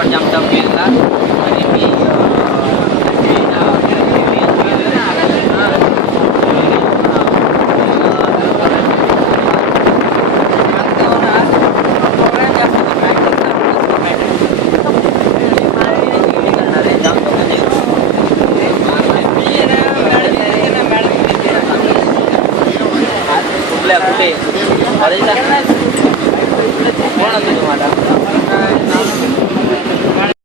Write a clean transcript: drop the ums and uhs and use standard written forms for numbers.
पण जमजम केला आणि मी कुठे कॉलेजला कोण होतं तुम्हाला